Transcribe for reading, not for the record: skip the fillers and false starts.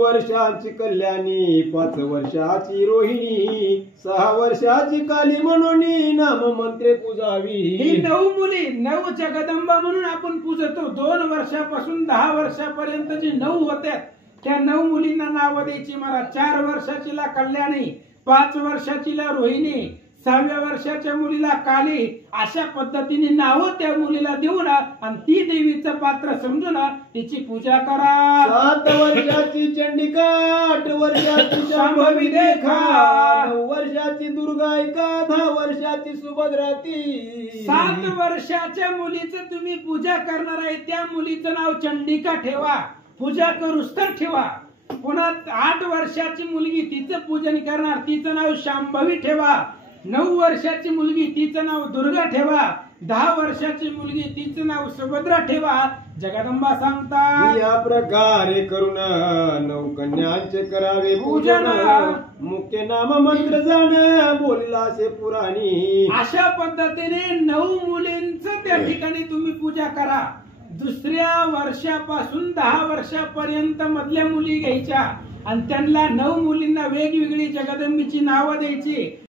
वर्षाची कल्याणी, 5 वर्षाची रोहिणी, 6 वर्षाची काली म्हणून नाम मंत्रे पूजावी। ही 9 मुली 9 जगदंबा म्हणून आपण पूजतो। 2 वर्षापासून 10 वर्षापर्यंत जी 9 होत्यात त्या 9 मुलींना नाव द्यायची मला। 4 वर्षाचीला कल्याणी, 5 वर्षाचीला रोहिणी, 6व्या वर्षाच्या मुलीला काली, अशा पद्धतीने नाव त्या मुलीला देऊ ना आणि ती देवीचं पात्र समजू ना तिची पूजा करा। 7 वर्षाची चंडिका, 8 वर्षाची शांभवी देखा, 9 वर्षाची दुर्गा ऐका, 10 वर्षाची सुभद्रा ती। 7 वर्षाच्या मुलीचं तुम्ही पूजा करणार आहे त्या मुलीचं नाव चंडिका ठेवा, पूजा करूस तर ठेवा। पुन्हा 8 वर्षाची मुलगी तिचं पूजन करणार, तिचं नाव शांभवी ठेवा। 9 वर्षाची मुलगी तिचं नाव दुर्गा ठेवा, 10 वर्षाची मुलगी तिचं नाव सुभद्रा ठेवा। जगदंबा सांगतात या प्रकारे करून 9 कन्यांचे करावे पूजन, मुख्य नाम मंत्र जाण बोलला से पुराणी। अशा पद्धतीने 9 मुलींचं त्या ठिकाणी तुम्ही पूजा करा। दुसऱ्या वर्षापासून 10 वर्षापर्यंत मधल्या मुली घ्यायच्या आणि त्यांना 9 मुलींना वेगवेगळी जगदंबीची नावं द्यायची।